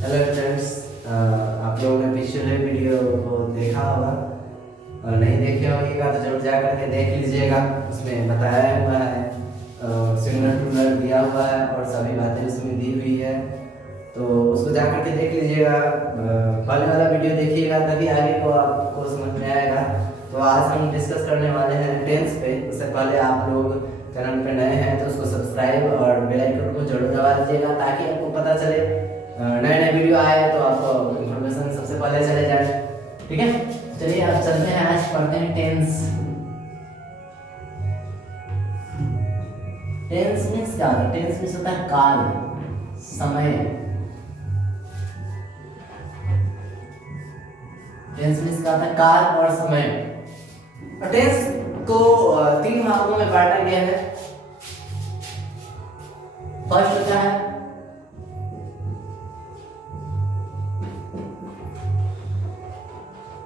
Hello friends, आप लोगों ने पिछले वीडियो को देखा होगा और नहीं देखे होगा तो जरूर जा करके देख लीजिएगा। उसमें बताया हुआ है, सिग्नल टूनर दिया हुआ है और सभी बातें उसमें दी हुई है, तो उसको जा करके देख लीजिएगा। पहले वाला वीडियो देखिएगा तभी आगे को आपको समझ में आएगा। तो आज हम डिस्कस करने वाले हैं टेंस पे। उससे पहले आप लोग चैनल पे नए हैं तो उसको सब्सक्राइब और बेल आइकन को जरूर दबा दीजिएगा ताकि आपको पता चले नए नए वीडियो आए तो आपको इन्फॉर्मेशन सबसे पहले चले जाए। ठीक है, चलिए अब चलते हैं, आज पढ़ते हैं टेंस। टेंस मीन्स क्या होता है? टेंस मीन्स होता है काल, समय। टेंस मीन्स क्या होता है? काल और समय। और टेंस को तीन भागों में बांटा गया है। फर्स्ट होता है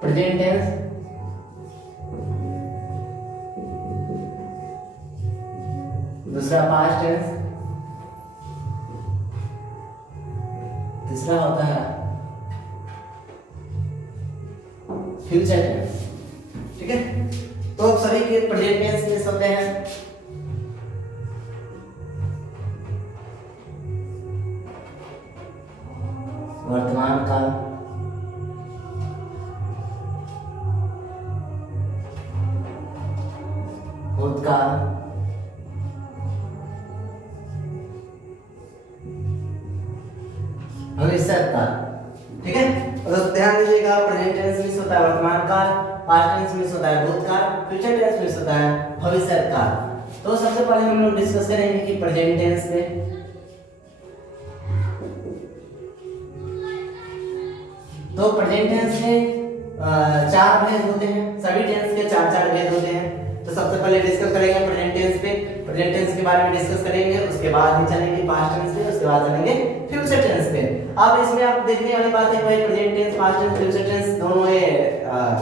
प्रेजेंट टेंस, दूसरा पास्ट टेंस, तीसरा होता है फ्यूचर टेंस। ठीक है, तो अब सभी के प्रेजेंट टेंस में होते हैं वर्तमान काल, भूतकाल, भविष्य काल। ठीक है, तो ध्यान दीजिएगा, प्रेजेंट टेंस मीन्स होता है वर्तमान काल, पास्ट टेंस मीन्स होता है भूतकाल, फ्यूचर टेंस मीन्स होता है भविष्य काल। तो सबसे पहले हम लोग डिस्कस करेंगे कि प्रेजेंट टेंस में तो प्रेजेंट टेंस में चार भेद होते हैं। सभी टेंस के चार चार भेद होते हैं। तो सबसे पहले डिस्कस करेंगे प्रेजेंट टेंस पे, प्रेजेंट टेंस के बारे में डिस्कस करेंगे, उसके बाद ही चलेंगे पास्ट टेंस पे, उसके बाद चलेंगे फ्यूचर टेंस पे। अब इसमें आप देखने वाली बात है भाई, present tense, past tense, future tense दोनों ये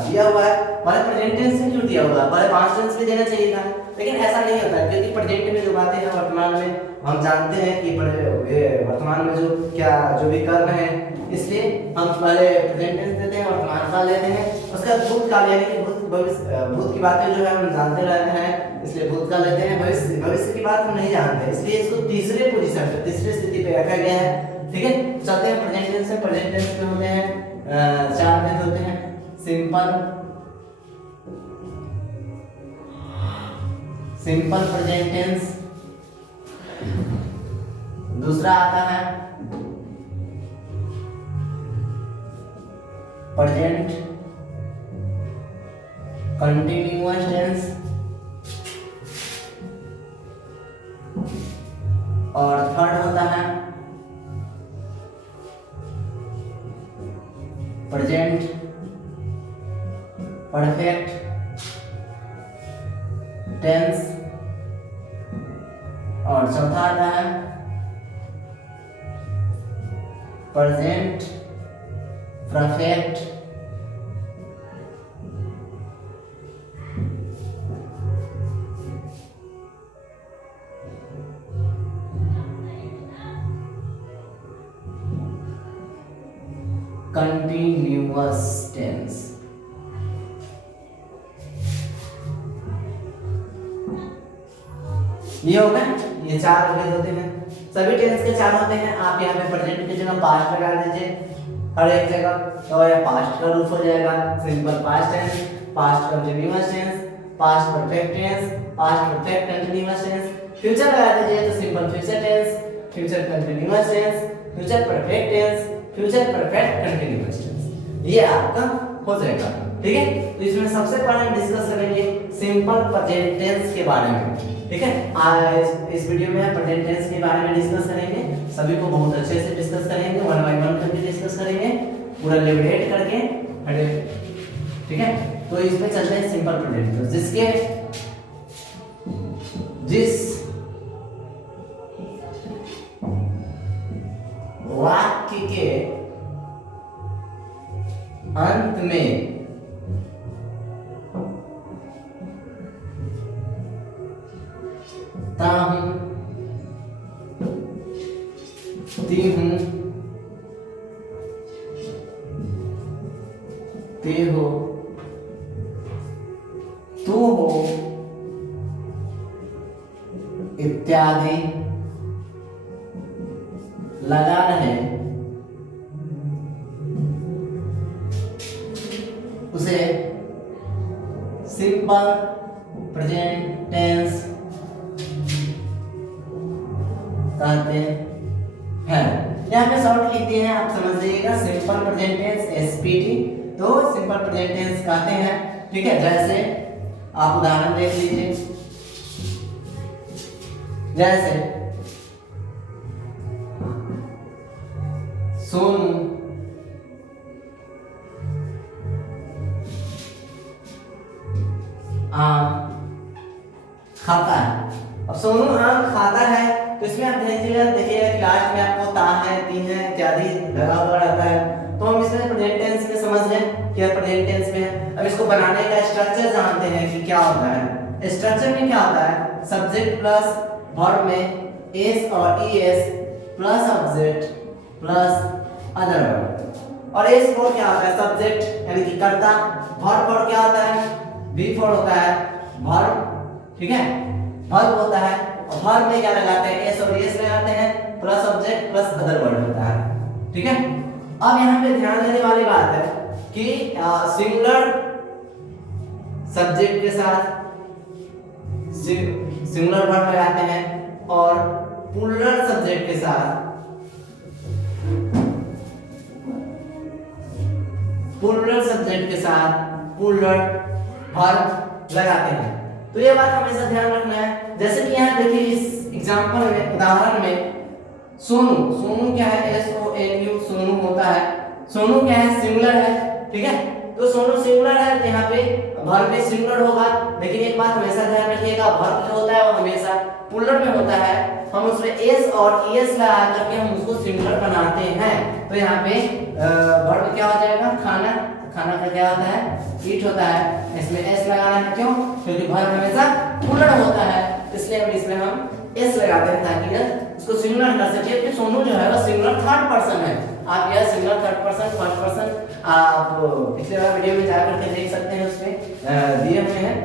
दिया हुआ है। पहले प्रेजेंट टेंस में क्यों दिया हुआ है? पहले पास्ट टेंस भी देना चाहिए था, लेकिन ऐसा नहीं होता क्योंकि प्रेजेंट में जो बातें हैं वर्तमान में हम जानते हैं कि वर्तमान में जो भी कर रहे हैं, इसलिए हम पहले प्रेजेंट टेंस देते हैं, वर्तमान काल लेते हैं, उसके बाद भूतकाल यानी कि भूत की बातें जो है हम जानते रहते हैं, इसलिए भूतकाल लेते हैं। भविष्य की बात हम नहीं जानते, इसलिए इसको तीसरे पोजीशन पे, तीसरी स्थिति पे रखा गया है। ठीक है, चलते हैं प्रेजेंट टेंस से। प्रेजेंट टेंस में होते हैं चार भेद होते हैं। सिंपल प्रेजेंट टेंस, दूसरा आता है प्रेजेंट कंटिन्यूअस टेंस और थर्ड होता है प्रेजेंट परफेक्ट टेंस और चौथा आता है प्रेजेंट परफेक्ट कंटिन्यूअस टेंस। ये हो गया, ये चार भेद होते हैं। सभी टेंस के चार होते हैं। आप यहाँ पे प्रेजेंट की जगह पास्ट लगा दीजिए हर एक जगह, तो यह पास्ट का रूप हो जाएगा। Simple past tense, past continuous tense, past perfect tense, past perfect continuous tense. Future लगा दीजिए तो simple future tense, future continuous tense, future perfect tense, future perfect continuous tense. ये आपका हो जाएगा। ठीक है, तो इसमें सबसे पहले हम डिस्कस करेंगे सिंपल प्रेजेंट टेंस के बारे में। ठीक है, आज इस वीडियो में प्रेजेंट टेंस के बारे में डिस्कस करेंगे। सभी को बहुत अच्छे से डिस्कस करेंगे, वन बाय वन करके डिस्कस करेंगे, पूरा लिबरेट करके। ठीक है, तो इसमें चलते हैं सिंपल प्रेजेंट टेंस, जिस वाक्य के अंत में ताहूं, तीहूं, ते हो, तू हो इत्यादि लगा रहे, उसे सिंपल प्रेजेंट टेंस कहते हैं। यहाँ पे शॉर्ट लिख दिए हैं, आप समझ लीजिएगा, सिंपल प्रेजेंट टेंस एसपीटी, तो सिंपल प्रेजेंट टेंस कहते हैं। ठीक है, जैसे आप उदाहरण देख लीजिए, जैसे सोनू आम खाता है। अब सोनू आम खाता है, तो इसमें आप देखिएगा कि लास्ट में आपको ता है, तीन है इत्यादि लगा हुआ रहता है, तो हम इसमें प्रेजेंट टेंस में समझ लें कि प्रेजेंट टेंस में है। अब इसको बनाने का स्ट्रक्चर जानते हैं कि क्या होता है। स्ट्रक्चर में क्या होता है, सब्जेक्ट प्लस वर्ब में एस और ES plus object plus other verb, और एस फॉर क्या होता है, सब्जेक्ट यानी कि कर्ता, वर्ब फॉर क्या होता है, बी फॉर होता है वर्ब, ठीक है, वर्ब होता है, और वर्ब में क्या लगाते हैं, एस और एस लगाते हैं, plus object plus other word होता है। ठीक है, अब यहाँ पे ध्यान देने वाली बात है कि सिंगुलर सब्जेक्ट के साथ सिंगुलर वर्ब लगाते हैं, और प्लूरल सब्जेक्ट के साथ प्लूरल सब्जेक्ट के साथ प्लूरल वर्ब लगाते हैं। तो ये बात हमेशा ध्यान रखना है। जैसे कि यहाँ देखिए इस एग्जांपल में, उदाहरण में, सोनू, सोनू क्या है, S O N U, Sonu होता है, सोनू क्या है, सिंगुलर है, ठीक है, तो सोनू सिंगुलर है, तो यहाँ पे वर्ब में सिंगुलर होगा, लेकिन एक बात हमेशा ध्यान रखिएगा, वर्ब जो होता है वो हमेशा प्लूरल में होता है, हम उसमें एस और ईएस लगा करके हम उसको सिंगुलर बनाते हैं। तो यहाँ पे वर्ब क्या हो जाएगा, खाना, खाना का क्या होता है, ईट होता है, इसमें एस लगाना है, क्यों, क्योंकि वर्ब हमेशा प्लूरल होता है, इसलिए इसमें हम एस लगाते हैं ताकि इसको सिंगुलर कर सके। कि सोनू जो है वो सिंगुलर थर्ड पर्सन है, आप यह singular third person, first person आप पिछले वाले वीडियो में जाकर के देख सकते हैं, उसमें दिए हुए हैं।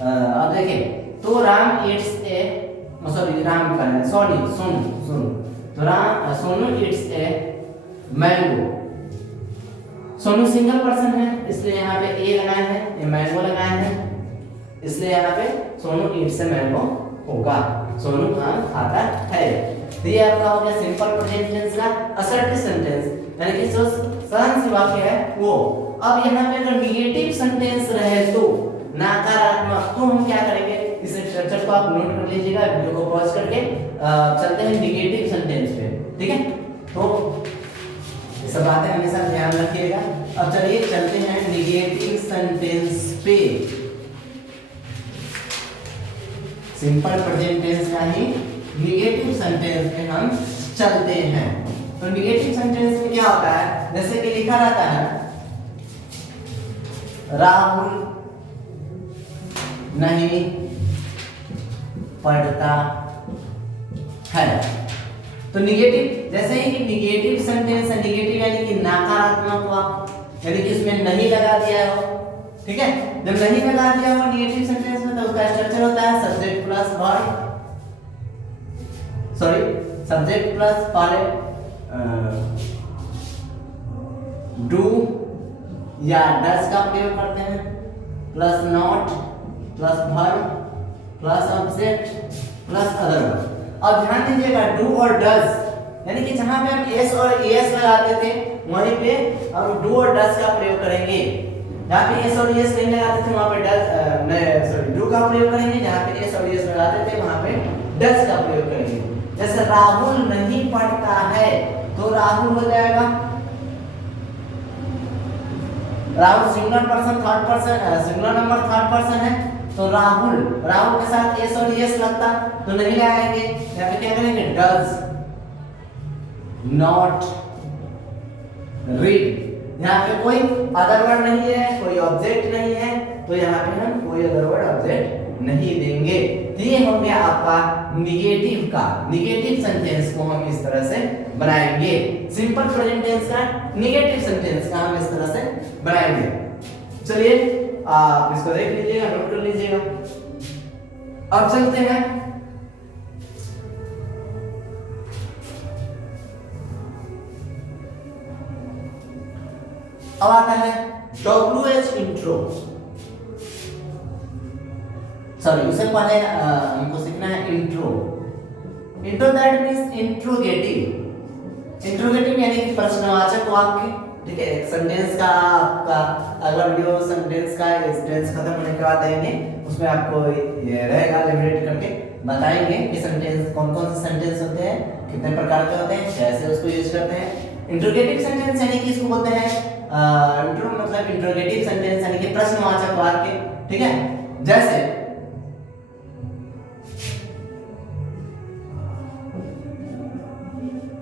अब देखिए, तो Ram eats a, sorry Ram का है, सॉरी सोनू, तो Sonu eats a mango, Sonu single person है, इसलिए यहाँ पे ए लगाए हैं, ये मैंगो लगाए हैं, इसलिए यहाँ पे सोनू ईट्स ए मैंगो होगा, सोनू आम खाता है। तो ये आपका हो गया सिंपल प्रेजेंट टेंस का असर्टिव सेंटेंस, यानी कि जो सहन सी वाक्य है वो। अब यहाँ पे अगर निगेटिव सेंटेंस रहे तो, नकारात्मक, तो हम क्या करेंगे, इस स्ट्रक्चर को आप नोट कर लीजिएगा, वीडियो को पॉज करके चलते हैं निगेटिव सेंटेंस पे, ठीक है। तो ये सब बातें हमेशा ध्यान रखिएगा। अब चलिए चलते हैं निगेटिव सेंटेंस पे, सिंपल प्रेजेंट टेंस का ही निगेटिव सेंटेंस में हम चलते हैं। तो निगेटिव सेंटेंस में क्या होता है, जैसे कि लिखा रहता है राहुल नहीं पढ़ता है, तो निगेटिव, जैसे ही कि निगेटिव सेंटेंस है, निगेटिव यानी कि नकारात्मक वाक्य, यानी कि उसमें नहीं लगा दिया हो, ठीक है, जब नहीं लगा दिया हो निगेटिव सेंटेंस में, तो उसका स्ट्रक्चर होता है subject plus verb, sorry subject plus पहले डू या डस का प्रयोग करते हैं, plus not plus verb plus object plus other verb. अब ध्यान दीजिएगा, डू और डस, यानी कि जहां पे हम एस और एस लगाते थे वहीं पे हम डू और डस का प्रयोग करेंगे। जहां पे एस और एस नहीं लगाते थे वहां पे डस, सॉरी डू का प्रयोग करेंगे, जहां पे एस और एस लगाते थे वहां पे डस का प्रयोग करेंगे। जैसे राहुल नहीं पढ़ता है, तो राहुल हो जाएगा, Rahul singular person third person, singular number third person है, तो राहुल, राहुल के साथ एस और एस लगता तो नहीं लगाएंगे, यहाँ पे क्या करेंगे, डज नॉट रीड, यहाँ पे कोई अदर वर्ड नहीं है, कोई ऑब्जेक्ट नहीं है, तो यहाँ पे हम कोई अदर वर्ड ऑब्जेक्ट नहीं देंगे। तो ये हो गया आपका निगेटिव का, निगेटिव सेंटेंस को हम इस तरह से बनाएंगे, सिंपल प्रेजेंट टेंस का निगेटिव सेंटेंस का हम इस तरह से बनाएंगे। चलिए आप इसको देख लीजिएगा, नोट कर लीजिएगा। अब चलते हैं अब आता है WH इंट्रो। सॉरी, उससे पहले हमको सीखना है intro. Intro that means interrogative. Interrogative यानी कि प्रश्नवाचक वाक्य। ठीक है, एक सेंटेंस का आपका अगला वीडियो सेंटेंस का टेंस खत्म होने के बाद देंगे, उसमें आपको ये रहेगा लिमिटेड करके बताएंगे कि सेंटेंस कौन कौन से सेंटेंस होते हैं, कितने प्रकार के होते हैं, कैसे उसको यूज करते हैं। इंट्रोगेटिव सेंटेंस यानी कि इसको बोलते हैं इंट्रो मतलब इंट्रोगेटिव सेंटेंस यानी कि प्रश्नवाचक वाक्य। ठीक है, जैसे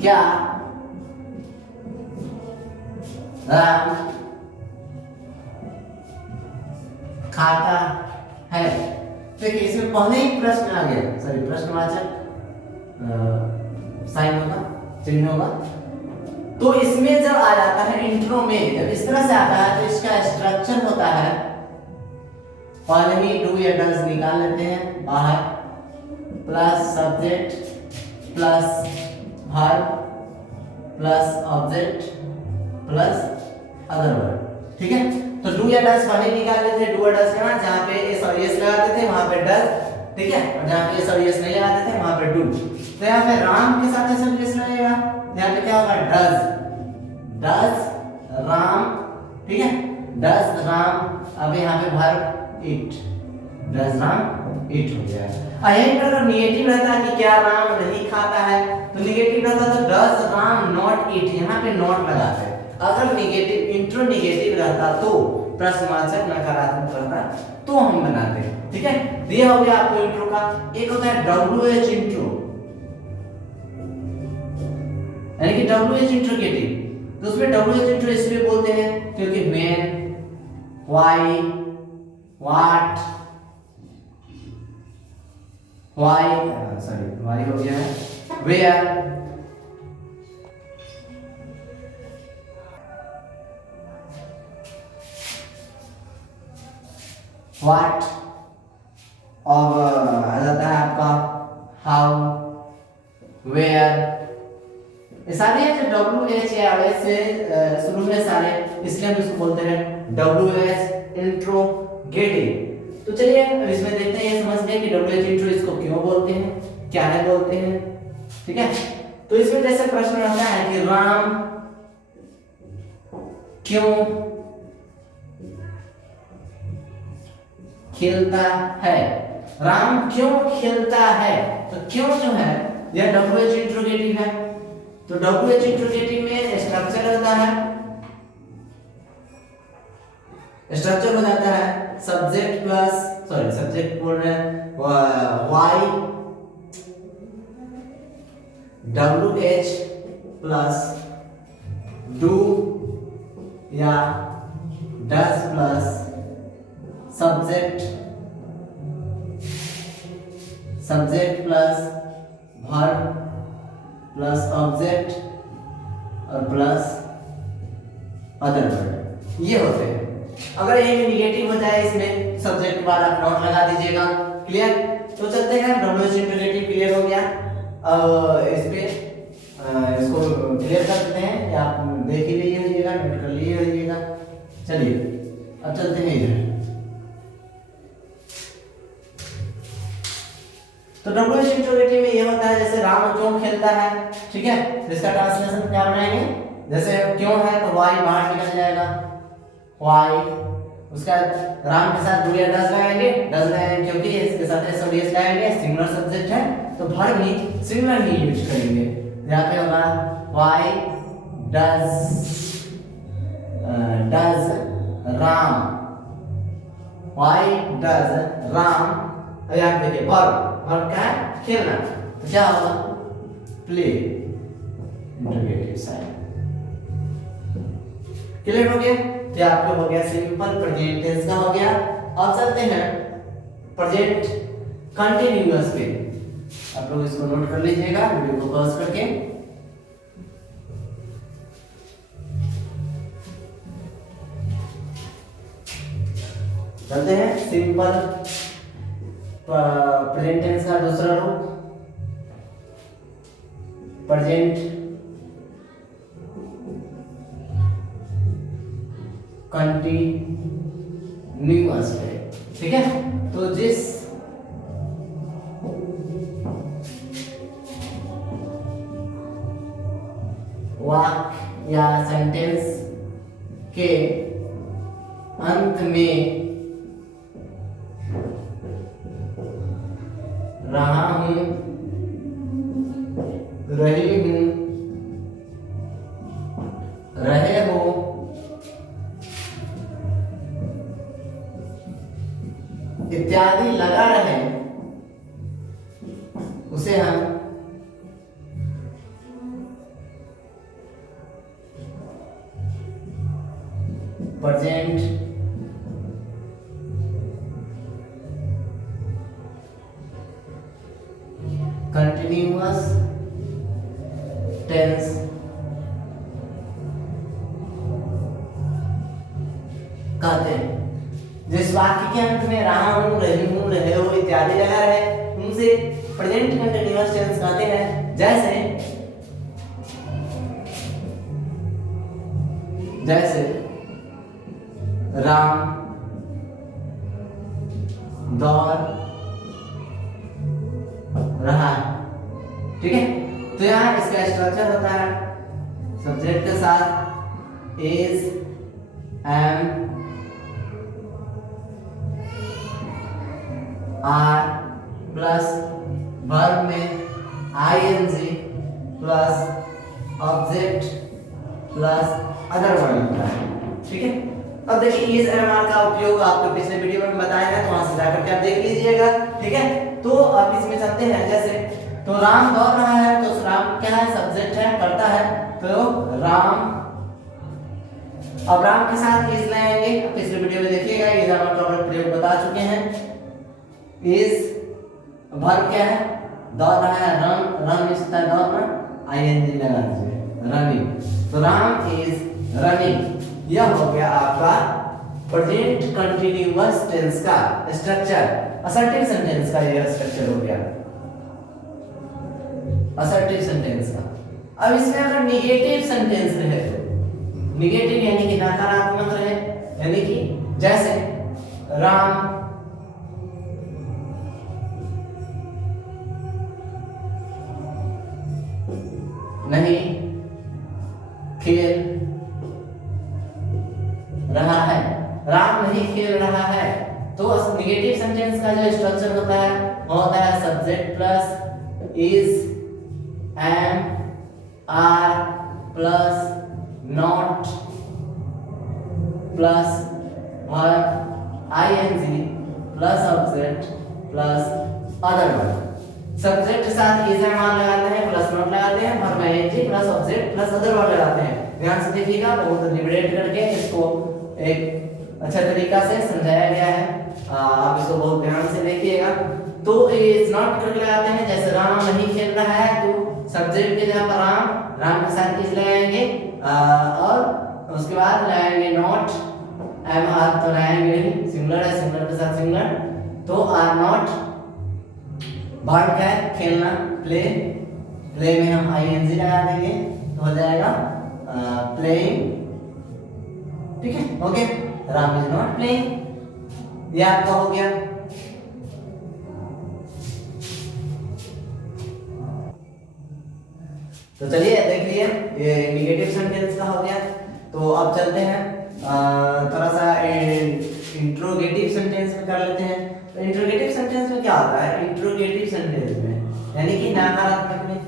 क्या राम खाता है। देखिए इसमें पहले ही प्रश्न आ गया, सॉरी प्रश्नवाचक साइन होगा, चिन्ह होगा। तो इसमें जब आ जाता है इंट्रो में, जब इस तरह से आता है तो इसका स्ट्रक्चर होता है, पहले ही डू या डज निकाल लेते हैं बाहर, plus subject plus verb plus object plus other word. ठीक है, तो डू या डज पहले निकाल लेते हैं, डू और डज का ना, जहां पे एस और एस लगाते थे वहां पे डज। ठीक है, और जहां पे एस और एस नहीं लगाते थे वहां पे डू। तो यहां पे राम के साथ एस और एस लगेगा, यहां पे क्या होगा डज, डज राम। ठीक है, डज राम। अब यहां पे verb it, does Ram it हो गया। और यहीं पर अगर निगेटिव रहता है कि क्या राम नहीं खाता है, तो निगेटिव रहता तो डज राम नॉट इट, यहाँ पे नॉट लगाते हैं। अगर निगेटिव इंट्रो निगेटिव रहता तो प्रश्नवाचक नकारात्मक रहता तो हम बनाते हैं। ठीक है, दिया हो गया आपको इंट्रो का। एक होता है WH इंट्रो, यानी कि WH इंट्रोगेटिव। तो उसमें WH इंट्रो इसलिए बोलते हैं क्योंकि when, why, what, why हो गया है, where, what, और आ जाता है आपका how, where। ये सारे हैं जो WH या WH से शुरू में सारे, इसलिए हम इसको बोलते हैं WH इंट्रोगेटिव। तो चलिए अब इसमें देखते हैं, ये समझते हैं कि WH इंट्रो इसको क्यों बोलते हैं, क्या है बोलते हैं। ठीक है, तो इसमें जैसे प्रश्न रहता है कि राम क्यों खेलता है, राम क्यों खेलता है। तो क्यों जो है यह WH इंट्रोगेटिव है। तो WH इंट्रोगेटिव में स्ट्रक्चर होता है, स्ट्रक्चर हो जाता है सब्जेक्ट प्लस, सॉरी सब्जेक्ट बोल रहे हैं, वाई WH प्लस डू या does plus subject plus verb plus object और प्लस अदर वर्ड, ये होते हैं। अगर ये भी निगेटिव हो जाए इसमें सब्जेक्ट के बाद आप नॉट लगा दीजिएगा। क्लियर, तो चलते हैं WH इंट्रोगेटिव क्लियर हो गया। इस पे इसको क्लियर कर देते हैं, या आप देख ही लिए होइएगा, नोट कर लिए होइएगा। चलिए अब चलते हैं इधर। तो WH इंट्रोगेटिव में ये होता है जैसे राम क्यों खेलता है। ठीक है, इसका ट्रांसलेशन क्या बनाएंगे, जैसे क्यों है तो वाई बाहर निकल जाएगा, वाई। उसका राम के साथ डू या डज लगाएंगे, डज लगाएंगे क्योंकि इसके साथ एस और एस लगाएंगे, सिंगुलर सब्जेक्ट है तो वर्ब ही सिंगुलर ही यूज करेंगे। यहाँ पे होगा why does Ram, why does Ram. यहाँ पे देखिए वर्ब का है खेलना, तो क्या होगा प्ले, इंट्रोगेटिव साइन। क्लियर हो गया, तो आपको हो गया सिंपल प्रेजेंट टेंस का हो गया। अब चलते हैं प्रेजेंट कंटीन्यूअस पे। आप लोग इसको नोट कर लीजिएगा वीडियो को पॉज करके। चलते हैं सिंपल प्रेजेंट टेंस का दूसरा रूप, प्रेजेंट कंटिन्यूअस है। ठीक है, तो जिस वाक्य या सेंटेंस के अंत में रहा हूं, रही हूं, रहे हो, इत्यादि लगा रहे, उसे हम प्रेजेंट कंटिन्यूअस टेंस कहते हैं। जिस वाक्य के अंत में रहा हूं, रही हूं, रहे हो इत्यादि लगा रहे, उनसे प्रेजेंट कंटिन्यूअस टेंस कहते हैं। जैसे राम दौड़ रहा है। ठीक है, तो यहाँ इसका स्ट्रक्चर होता है सब्जेक्ट के साथ is, am, are plus verb में I N G plus object plus other word होता है। ठीक है, अब देखिए इज एम आर का उपयोग आपको पिछले वीडियो में बताया है, तो वहां से जाकर के आप देख लीजिएगा। ठीक है, तो अब इसमें चलते हैं। जैसे तो राम दौड़ रहा है, तो राम क्या है, सब्जेक्ट है, करता है, तो राम। अब राम के साथ इज लाएंगे, पिछले वीडियो में देखिएगा इज एम आर का प्रयोग बता चुके हैं। इज वर्ब क्या है, दौड़ रहा है, रन, रन इसका दौड़ना, आईएनजी लगा दीजिए, रनिंग। तो राम इज रनिंग। यह हो गया आपका प्रेजेंट कंटिन्यूअस टेंस का स्ट्रक्चर, असर्टिव सेंटेंस का यह स्ट्रक्चर हो गया असर्टिव सेंटेंस का। अब इसमें अगर निगेटिव सेंटेंस रहे, तो निगेटिव यानी कि नकारात्मक रहे, यानी कि जैसे राम नहीं खेल रहा है, राम नहीं खेल रहा है, तो निगेटिव सेंटेंस का जो स्ट्रक्चर होता है वो होता है subject plus is, am, are plus not plus verb ING plus object plus other verb. Subject के साथ इज एम आर लगाते हैं, प्लस नॉट लगाते हैं, verb ING plus object plus other verb लगाते हैं। ध्यान से देखिएगा, बहुत लिबरेट करके इसको एक अच्छा तरीका से समझाया गया है, आप इसको बहुत ध्यान से देखिएगा। तो इज नॉट करके लगाते हैं, जैसे राम नहीं खेल रहा है, तो सब्जेक्ट के जगह पर राम, राम के साथ इज लगाएंगे, और उसके बाद लगाएंगे नॉट, एम आर तो लगाएंगे नहीं, सिंगुलर है, सिंगुलर के साथ सिंगुलर, तो आर नॉट। वर्ब है खेलना, प्ले, प्ले में हम आईएनजी लगा देंगे, तो हो जाएगा प्लेइंग। ठीक है, okay, Ram is not playing, ये आपका हो गया। तो चलिए देख लिए, ये निगेटिव सेंटेंस का हो गया। तो अब चलते हैं थोड़ा सा इंट्रोगेटिव सेंटेंस में कर लेते हैं। तो इंट्रोगेटिव सेंटेंस में क्या होता है, इंट्रोगेटिव सेंटेंस में यानी कि नकारात्मक में,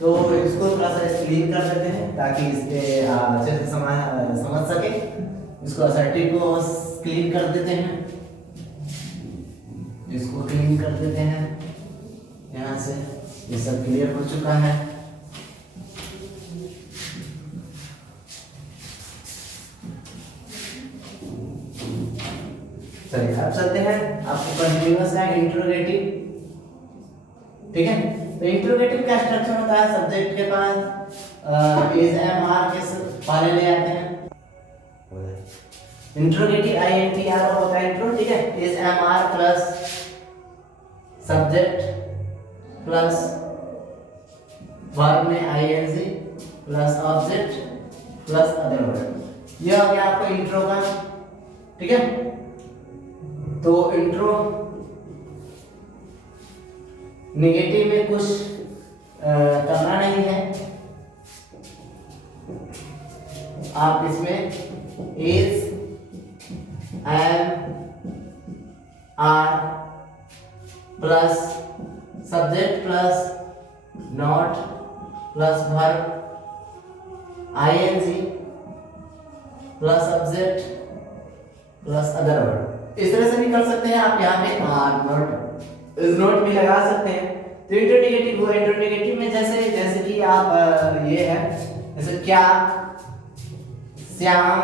तो इसको थोड़ा सा क्लीन कर देते हैं ताकि इसके अच्छे से समझ सके। इसको असर्टिव को क्लीन कर देते हैं, इसको क्लीन कर देते हैं, यहाँ से ये सब क्लियर हो चुका है। चलिए अब चलते हैं आपको कंटिन्यूअस का इंट्रोगेटिव। ठीक है, तो इंट्रोगेटिव का स्ट्रक्चर होता है सब्जेक्ट के पास इज एम आर के पहले ले आते हैं, इंट्रोगेटिव INTR होता है इंट्रो, ठीक है। Is MR plus subject plus verb में ING plus object plus other word. यह हो गया आपका इंट्रो का, ठीक है। तो इंट्रो नेगेटिव में कुछ करना नहीं है, आप इसमें is am are plus subject plus not plus verb ING plus subject plus other word, इस तरह से भी कर सकते हैं आप। यहाँ पे आर नॉट इज नॉट भी लगा सकते हैं। तो इंट्रोनेगेटिव हुआ, इंट्रोनेगेटिव में जैसे कि आप ये है जैसे क्या श्याम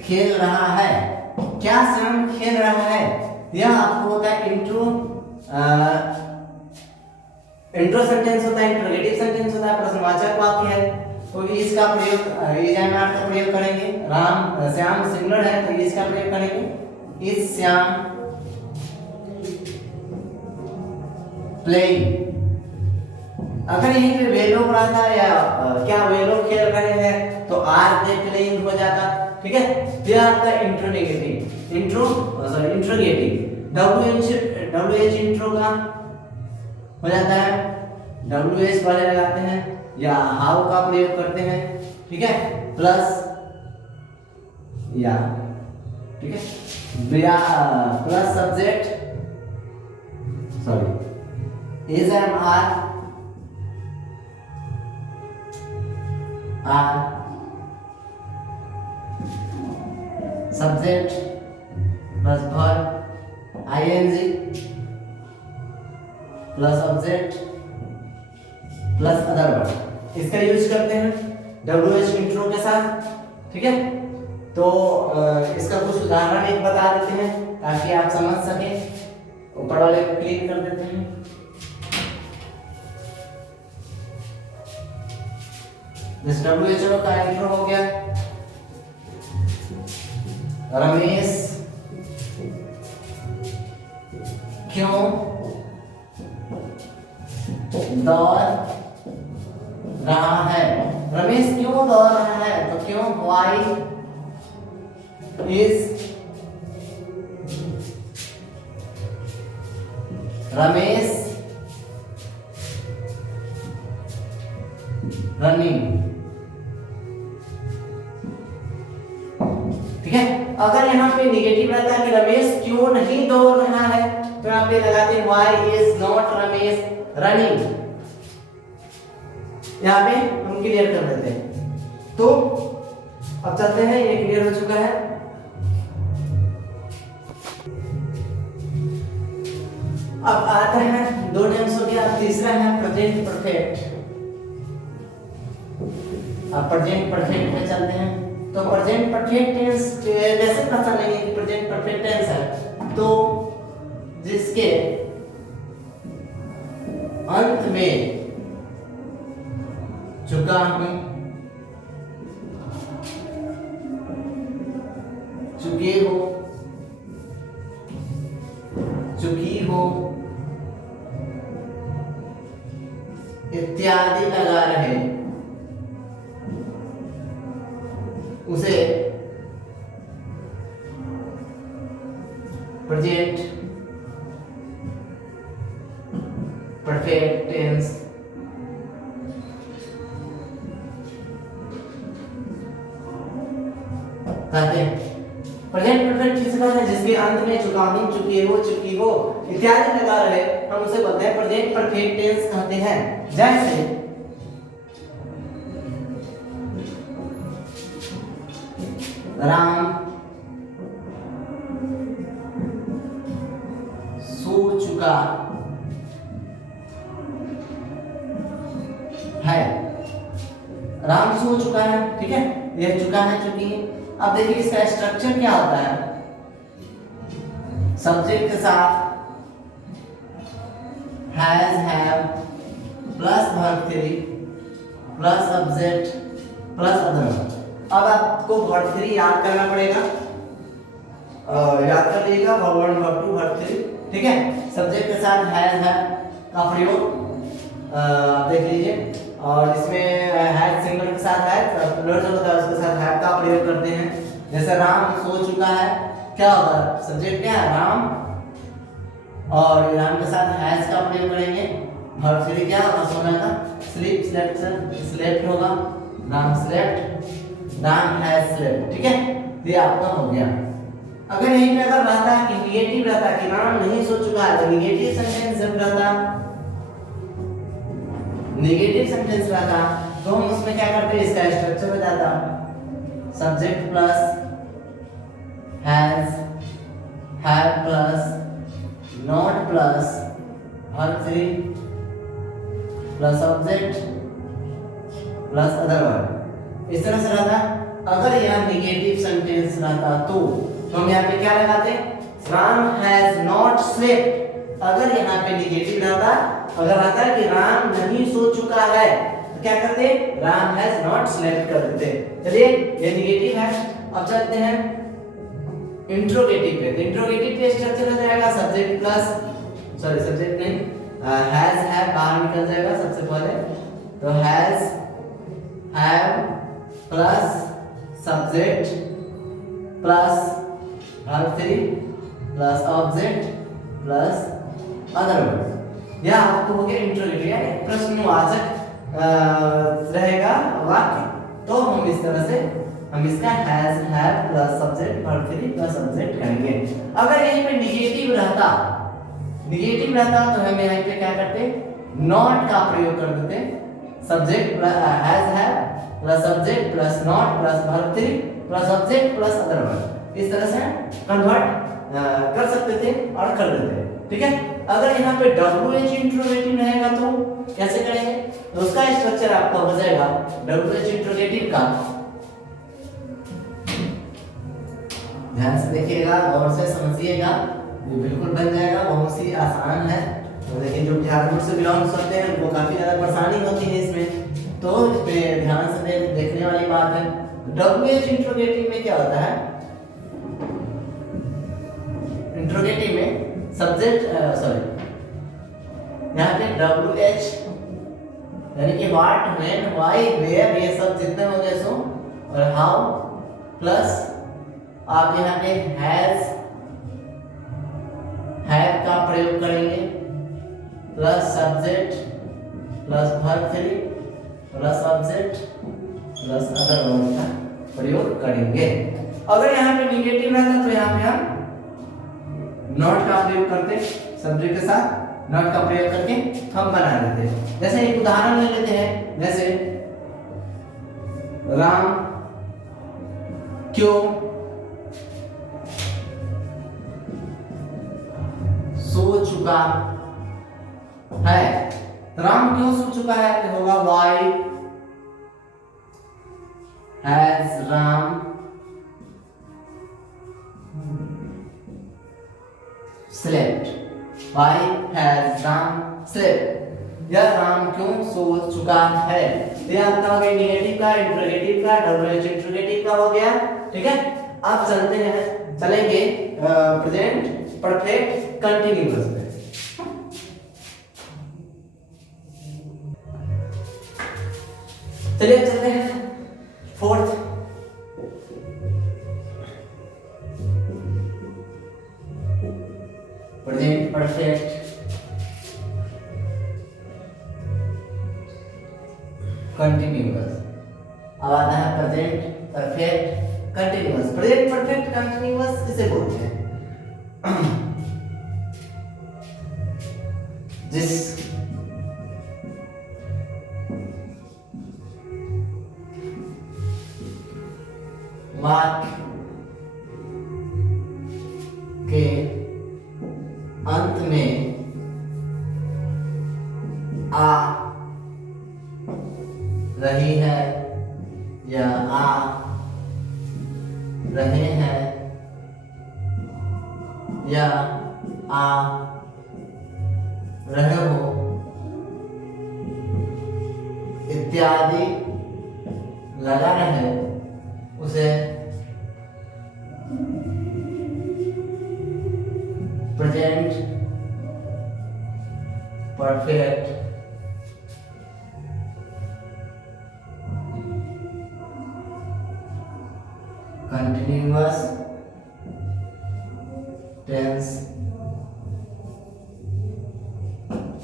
खेल रहा है, क्या श्याम खेल रहा है, यह आपको होता है इंट्रो सेंटेंस होता है, इंट्रोगेटिव सेंटेंस होता है, प्रश्नवाचक वाक्य है। तो इसका प्रयोग इज एंड आर का प्रयोग करेंगे। राम श्याम सिंगुलर है तो इसका प्रयोग करेंगे, इज श्याम प्लेइंग। अगर यहीं पे वे लोग रहता या क्या वे लोग खेल रहे हैं तो आर दे प्लेइंग हो जाता, ठीक है। यह आपका इंट्रोनेगेटिव इंट्रोगेटिव WH इंट्रो का हो जाता है, WH वाले लगाते हैं या हाउ का प्रयोग करते हैं, ठीक है, प्लस या, ठीक है, या plus subject is am are subject plus verb ING plus object plus other word, इसका यूज करते हैं WH इंट्रो के साथ, ठीक है। तो इसका कुछ उदाहरण एक बता देते हैं ताकि आप समझ सके। ऊपर वाले को क्लिक कर देते हैं। इस WHO का इंट्रो हो गया, रमेश क्यों दौड़ रहा है, रमेश क्यों दौड़ रहा है तो क्यों वाई इज रमेश रनिंग, ठीक है। अगर यहाँ पे निगेटिव रहता है कि रमेश क्यों नहीं दौड़ रहा है तो यहाँ पे लगाते हैं why is not Ramesh running, यहाँ पे हम क्लियर कर देते हैं। तो अब चलते हैं, ये क्लियर हो चुका है। अब आता है दो टेंस हो गया, तीसरा है प्रेजेंट परफेक्ट। अब प्रेजेंट परफेक्ट पे चलते हैं। तो प्रेजेंट परफेक्ट टेंस वैसे पता नहीं है कि प्रेजेंट परफेक्ट टेंस है तो जिसके अंत में चुका हूं, चुके हो, चुकी हो इत्यादि लगा रहे उसे प्रेजेंट परफेक्ट टेंस कहते हैं। प्रेजेंट परफेक्ट किसे कहते हैं? जिसके अंत में चुका हूं, चुके हो, चुकी हो इत्यादि लगा रहे हम उसे बोलते हैं प्रेजेंट परफेक्ट टेंस कहते हैं। जैसे राम सो चुका है, राम सो चुका है, ठीक है। यह चुका है, चुकी है। अब देखिए इसका स्ट्रक्चर क्या होता है, सब्जेक्ट के साथ has, have plus verb 3 plus object plus other verb. अब आपको वर्ब 3 याद करना पड़ेगा, याद कर लीजिएगा वर्ब 1 वर्ब 2 वर्ब 3, ठीक है। सब्जेक्ट के साथ हैज है का प्रयोग आप देख लीजिए, और इसमें हैज सिंगल के साथ है, प्लूरल जो होता है उसके साथ हैव का प्रयोग करते हैं। जैसे राम सो चुका है, क्या होगा, सब्जेक्ट क्या है, राम, और राम के साथ हैज का प्रयोग करेंगे। वर्ब 3 क्या होगा, सोना का, स्लीप स्लेप्ट स्लेप्ट होगा, Ram slept, Ram has slept, ठीक है। ये आपका हो गया। अगर यहीं पे अगर रहता कि निगेटिव रहता कि राम नहीं सो चुका है, तो निगेटिव सेंटेंस जब रहता, निगेटिव सेंटेंस रहता तो हम उसमें क्या करते, इसका स्ट्रक्चर हो जाता subject plus has, have plus not plus verb 3 plus object plus other verb, इस तरह से रहता। अगर यहाँ निगेटिव सेंटेंस रहता तो हम यहाँ पे क्या लगाते, राम हैज नॉट स्लेप्ट। अगर यहाँ पे निगेटिव रहता, अगर रहता कि राम नहीं सो चुका है, तो क्या करते, राम हैज नॉट स्लेप्ट कर देते। चलिए ये निगेटिव है। अब चलते हैं इंट्रोगेटिव पे। तो इंट्रोगेटिव पे स्ट्रक्चर हो जाएगा सब्जेक्ट प्लस, सॉरी सब्जेक्ट नहीं, हैज है बाहर निकल जाएगा सबसे पहले, तो has have plus subject plus verb 3 plus object plus other verb. यह आपको हो गया इंट्रोगेटिव, यानी प्रश्नवाचक रहेगा वाक्य। तो हम इस तरह से हम इसका has have plus subject verb 3 plus object करेंगे। अगर यहीं पे निगेटिव रहता, निगेटिव रहता तो हम यहाँ पे क्या करते, नॉट का प्रयोग कर देते, subject plus has have plus subject plus not plus verb 3 plus object plus other verb. इस तरह से कन्वर्ट कर सकते थे और कर देते, ठीक है। अगर यहाँ पे WH इंट्रोगेटिव रहेगा तो कैसे करेंगे, तो उसका स्ट्रक्चर आपका हो जाएगा WH इंट्रोगेटिव का, ध्यान से देखिएगा और से समझिएगा, ये बिल्कुल बन जाएगा, बहुत ही आसान है। तो लेकिन जो बिहार से बिलोंग करते हैं उनको काफी ज्यादा परेशानी होती है इसमें, तो इसमें ध्यान से देखने वाली बात है। WH इंट्रोगेटिव में क्या होता है, इंट्रोगेटिव में सब्जेक्ट सॉरी यहाँ पे WH यानी कि व्हाट व्हेन व्हाई वेयर ये सब जितने हो गए सो, और हाउ प्लस आप यहाँ पे हैज हैव का प्रयोग करेंगे plus subject plus verb 3 plus object plus other verb का प्रयोग करेंगे। अगर यहाँ पे निगेटिव रहता तो यहाँ पे हम नॉट का प्रयोग करते, सब्जेक्ट के साथ नॉट का प्रयोग करके हम बना देते। जैसे एक उदाहरण ले लेते हैं, जैसे राम क्यों सो चुका है, राम क्यों सो चुका है, तो होगा why has Ram slept, why has Ram slept, यह राम क्यों सो चुका है। ये आपका हो गया निगेटिव का, इंट्रोगेटिव का, WH इंट्रोगेटिव का हो गया, ठीक है। अब चलते हैं, चलेंगे प्रेजेंट परफेक्ट कंटिन्यूअस पे। चलिए चलते हैं फोर्थ, प्रेजेंट परफेक्ट कंटिन्यूअस। अब आता है present perfect continuous. Present perfect continuous किसे बोलते हैं, जिस वाक्य के अंत में आ रही है या आ रहे हैं या आ रहे हो इत्यादि लगा रहे उसे प्रेजेंट परफेक्ट कंटिन्यूअस टेंस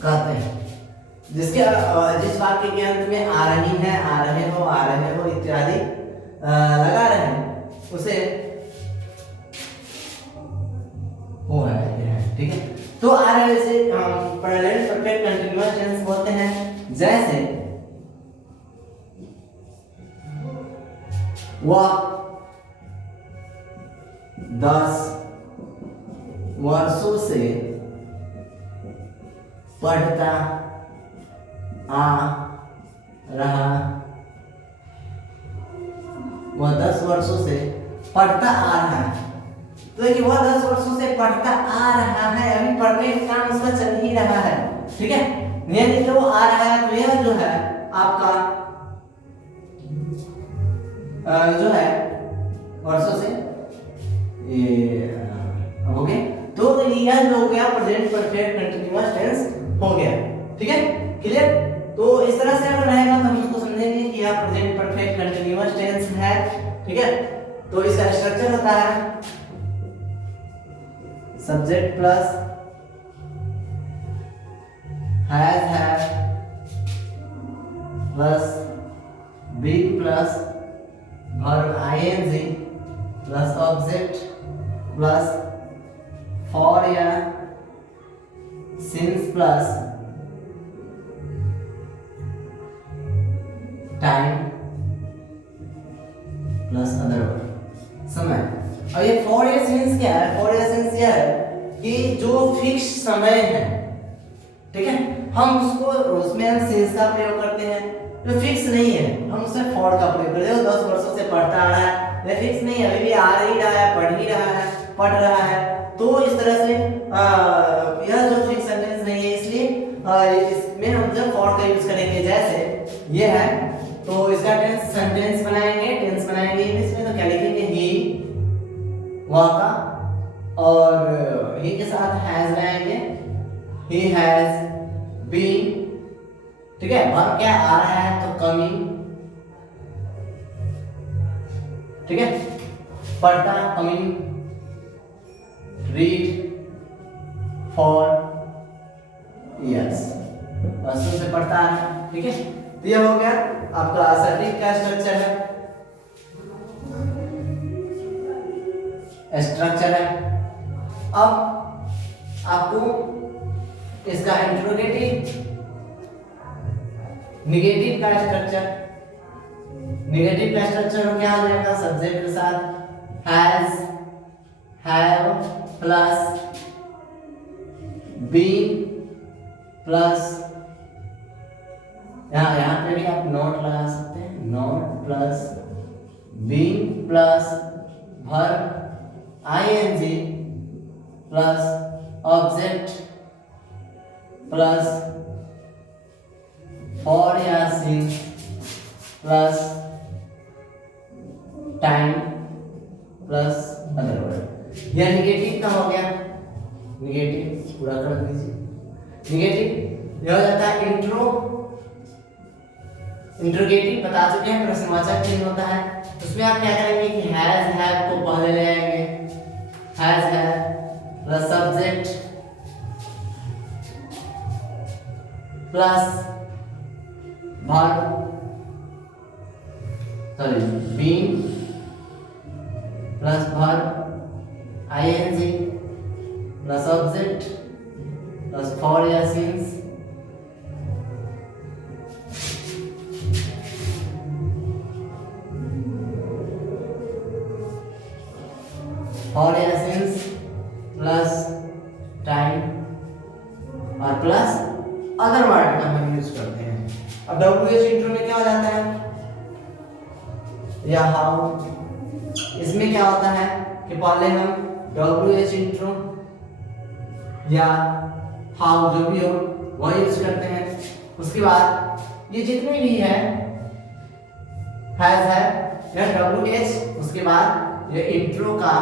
कहते हैं। जिस वाक्य के अंत में आ रही है, आ रहे हो इत्यादि लगा रहे हैं उसे वो है, ठीक है। तो आ रहे से प्रेजेंट परफेक्ट कंटिन्यूअस टेंस बोलते हैं। जैसे वह 10 वर्षों से पढ़ता आ रहा, वह 10 वर्षों से पढ़ता आ रहा है। तो देखिए वह 10 वर्षों से पढ़ता आ रहा है, अभी पढ़ने का काम उसका चल ही रहा है, ठीक है। यानी तो आ रहा है, तो यह जो है आपका जो है वर्षों से ये हो गया। तो यह जो हो गया प्रेजेंट परफेक्ट कंटिन्यूअस टेंस हो गया, ठीक है, क्लियर। तो इस तरह से अगर रहेगा तो हम उसको समझेंगे कि यह प्रेजेंट परफेक्ट कंटिन्यूअस टेंस है, ठीक है। तो इसका स्ट्रक्चर होता है subject plus has have plus been plus verb ING plus object plus for या since plus time plus other word समय। अब ये फॉर या सिंस क्या है? फॉर या सिंस यह है कि जो फिक्स समय है, ठीक है, हम उसको उसमें हम सिंस का प्रयोग करते हैं। जो फिक्स नहीं है हम उसमें फॉर का प्रयोग करते हैं। 10 वर्षों से पढ़ता आ रहा है, ये फिक्स नहीं है, अभी भी आ ही रहा है, पढ़ रहा है। तो इस तरह से यह जो फिक्स सेंटेंस नहीं है, इसलिए इसमें हम जब फॉर का यूज करेंगे, जैसे ये है तो इसका टेंस बनाएंगे इंग्लिश में, तो क्या लिखेंगे? ही, वह का, और ही के साथ हैज लगाएंगे, ही हैज बीन, ठीक है। वर्ब क्या आ रहा है तो कमिंग, ठीक है, पढ़ता कमिंग, रीड फॉर यस, वर्षों से पढ़ता आ रहा है, ठीक है। तो यह हो गया आपका असर्टिव का स्ट्रक्चर है। अब आपको इसका इंट्रोगेटिव निगेटिव का स्ट्रक्चर क्या हो जाएगा? सब्जेक्ट के साथ has, have plus been plus, यहाँ पे भी आप नॉट लगा सकते हैं, not plus been plus verb ING plus object plus for या since plus time plus other word. यह निगेटिव का हो गया, निगेटिव पूरा कर दीजिए। निगेटिव यह हो जाता है इंट्रोगेटिव, बता चुके हैं, प्रश्नवाचक चिन्ह होता है। उसमें आप क्या करेंगे कि हैज हैव को पहले ले आएंगे, has have plus subject plus verb, sorry been plus verb ING plus object plus for या सिंस फॉर या सिंस प्लस टाइम और प्लस अदर वर्ड का हम यूज करते हैं। अब WH इंट्रो में क्या हो जाता है? या हाउ, इसमें क्या होता है कि पहले हम WH इंट्रो या हाउ जो भी हो वह यूज करते हैं। उसके बाद ये जितने भी है यह WH, उसके बाद ये इंट्रो का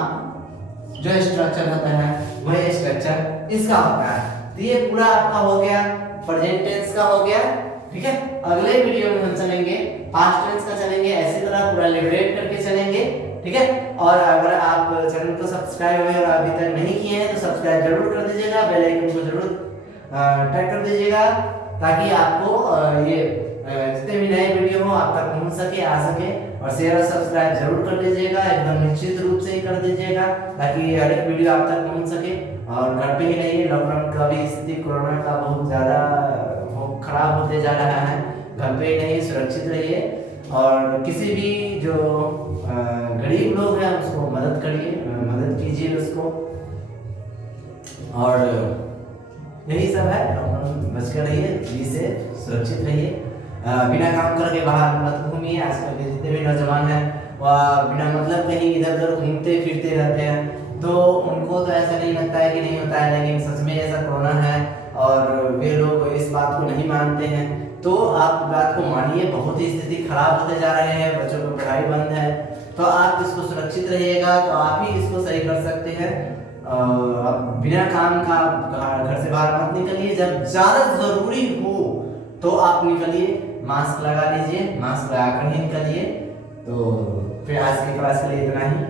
जो स्ट्रक्चर होता है वह स्ट्रक्चर इसका होता है। तो ये पूरा आपका हो गया प्रेजेंट टेंस का हो गया, ठीक है। अगले वीडियो में हम चलेंगे पास्ट टेंस का, चलेंगे ऐसी तरह पूरा लिबरेट करके चलेंगे, ठीक है। और अगर आप चैनल को सब्सक्राइब और अभी तक नहीं किए हैं तो सब्सक्राइब जरूर कर दीजिएगा, बेल आइकन को जरूर टैप कर दीजिएगा, ताकि आपको ये जितने भी नए वीडियो हो आप तक पहुंच सके, आ सके। और शेयर और सब्सक्राइब जरूर कर लीजिएगा, एकदम निश्चित रूप से ही कर दीजिएगा, ताकि हर एक वीडियो आप तक पहुंच सके। और घर पे ही रहिए, लॉकडाउन का भी स्थिति कोरोना का बहुत ज़्यादा खराब होते जा रहा है, घर पे ही रहिए, सुरक्षित रहिए। और किसी भी जो गरीब लोग हैं उसको मदद करिए, मदद कीजिए उसको। और यही सब है, बच कर रहिए, जी से सुरक्षित रहिए। बिना काम करके बाहर मत घूमिए। आजकल के जितने भी नौजवान हैं वह बिना मतलब कहीं इधर उधर घूमते फिरते रहते हैं, तो उनको तो ऐसा नहीं लगता है कि नहीं होता है, लेकिन सच में ऐसा कोरोना है और वे लोग इस बात को नहीं मानते हैं। तो आप बात को मानिए, बहुत ही स्थिति खराब होते जा रहे हैं, बच्चों की पढ़ाई बंद है, तो आप इसको सुरक्षित रहिएगा, तो आप ही इसको सही कर सकते हैं। अब बिना काम का घर से बाहर मत निकलिए, जब ज़्यादा ज़रूरी हो तो आप निकलिए, मास्क लगा लीजिए, मास्क लगा कर ही निकलिए। तो फिर आज की क्लास के लिए इतना ही।